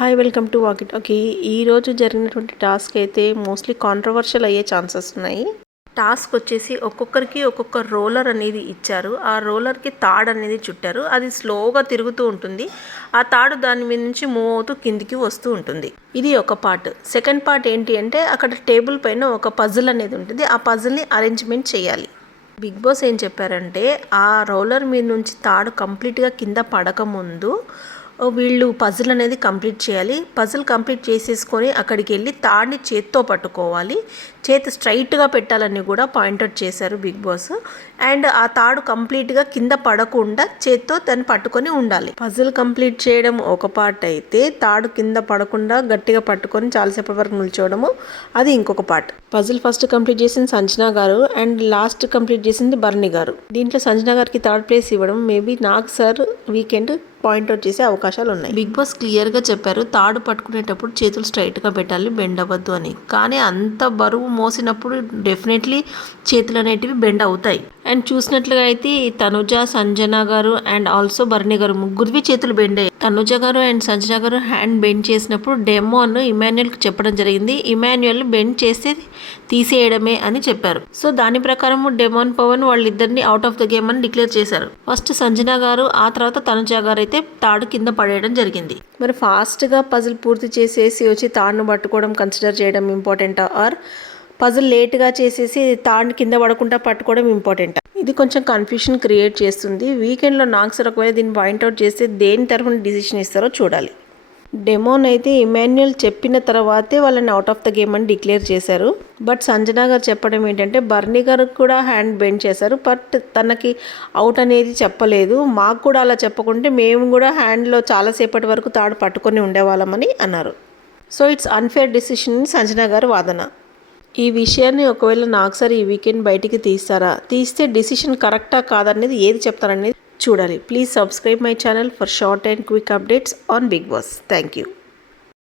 Hi welcome to walkie talkie. ఈరోజు జరిగినటువంటి task అయితే మోస్ట్లీ కాంట్రవర్షియల్ అయ్యే ఛాన్సెస్ ఉన్నాయి. టాస్క్ వచ్చేసి ఒక్కొక్కరికి ఒక్కొక్క రోలర్ అనేది ఇచ్చారు. ఆ రోలర్కి తాడు అనేది చుట్టారు. అది స్లోగా తిరుగుతూ ఉంటుంది. ఆ తాడు దాని మీద నుంచి మూవ్ అవుతూ కిందికి వస్తూ ఉంటుంది. ఇది ఒక పార్ట్. సెకండ్ పార్ట్ ఏంటి అంటే అక్కడ టేబుల్ పైన ఒక పజిల్ అనేది ఉంటుంది. ఆ పజిల్ని అరేంజ్మెంట్ చేయాలి. బిగ్ బాస్ ఏం చెప్పారంటే ఆ రోలర్ మీద నుంచి తాడు కంప్లీట్గా కింద పడకముందు వీళ్ళు పజిల్ అనేది కంప్లీట్ చేయాలి. పజిల్ కంప్లీట్ చేసేసుకొని అక్కడికి వెళ్ళి తాడిని చేత్తో పట్టుకోవాలి. చేతి స్ట్రైట్గా పెట్టాలని కూడా పాయింట్అవుట్ చేశారు బిగ్ బాస్. అండ్ ఆ తాడు కంప్లీట్గా కింద పడకుండా చేత్తో దాన్ని పట్టుకొని ఉండాలి. పజిల్ కంప్లీట్ చేయడం ఒక పార్ట్ అయితే తాడు కింద పడకుండా గట్టిగా పట్టుకొని చాలాసేపటి వరకు నిల్చోవడము అది ఇంకొక పార్ట్. పజిల్ ఫస్ట్ కంప్లీట్ చేసింది సంజన గారు అండ్ లాస్ట్ కంప్లీట్ చేసింది బర్నీ గారు. దీంట్లో సంజన గారికి థర్డ్ ప్లేస్ ఇవ్వడం మేబీ నాకు సార్ వీకెండ్ పాయింట్అవుట్ చేసే అవకాశాలు ఉన్నాయి. బిగ్ బాస్ క్లియర్గా చెప్పారు తాడు పట్టుకునేటప్పుడు చేతులు స్ట్రైట్గా పెట్టాలి, బెండ్ అవ్వద్దు అని. కానీ అంత బరువు మోసినప్పుడు డెఫినెట్లీ చేతులు అనేటివి బెండ్ అవుతాయి. అండ్ చూసినట్లుగా అయితే తనుజ, సంజన గారు అండ్ ఆల్సో బర్నీ గారు ముగ్గురివి చేతులు బెండ్ అయ్యాయి. తనుజ గారు అండ్ సంజన గారు హ్యాండ్ బెండ్ చేసినప్పుడు డెమోన్ ఇమాన్యుయల్కి చెప్పడం జరిగింది. ఇమాన్యుయల్ బెండ్ చేస్తే తీసేయడమే అని చెప్పారు. సో దాని ప్రకారం డెమోన్ పవన్ వాళ్ళిద్దరిని అవుట్ ఆఫ్ ద గేమ్ అని డిక్లేర్ చేశారు. ఫస్ట్ సంజన గారు, ఆ తర్వాత తనుజ గారు అయితే తాడు కింద పడేయడం జరిగింది. మరి ఫాస్ట్గా పజిల్ పూర్తి చేసేసి వచ్చి తాడును పట్టుకోవడం కన్సిడర్ చేయడం ఇంపార్టెంటా, ఆర్ పజిల్ లేట్గా చేసేసి తాడుని కింద పడకుండా పట్టుకోవడం ఇంపార్టెంటా? ఇది కొంచెం కన్ఫ్యూషన్ క్రియేట్ చేస్తుంది. వీకెండ్లో నాకు సార్ ఒకవేళ దీన్ని పాయింట్అవుట్ చేస్తే దేని తరఫున డిసిషన్ ఇస్తారో చూడాలి. డెమోన్ అయితే ఇమాన్యుయల్ చెప్పిన తర్వాతే వాళ్ళని అవుట్ ఆఫ్ ద గేమ్ అని డిక్లేర్ చేశారు. బట్ సంజన గారు చెప్పడం ఏంటంటే బర్నీ గారు కూడా హ్యాండ్ బెండ్ చేశారు, బట్ తనకి అవుట్ అనేది చెప్పలేదు. మాకు కూడా అలా చెప్పకుంటే మేము కూడా హ్యాండ్లో చాలాసేపటి వరకు తాడు పట్టుకొని ఉండేవాళ్ళమని అన్నారు. So it's unfair decision Sanjana గారు వాదన. ఈ విషయాన్ని ఒకవేళ నాకు సార్ ఈ వీకెండ్ బయటికి తీస్తారా, తీస్తే డిసిషన్ కరెక్టా కాదనేది ఏది చెప్తారనేది చూడాలి. Please subscribe my channel for short and quick updates on Bigg Boss. Thank you.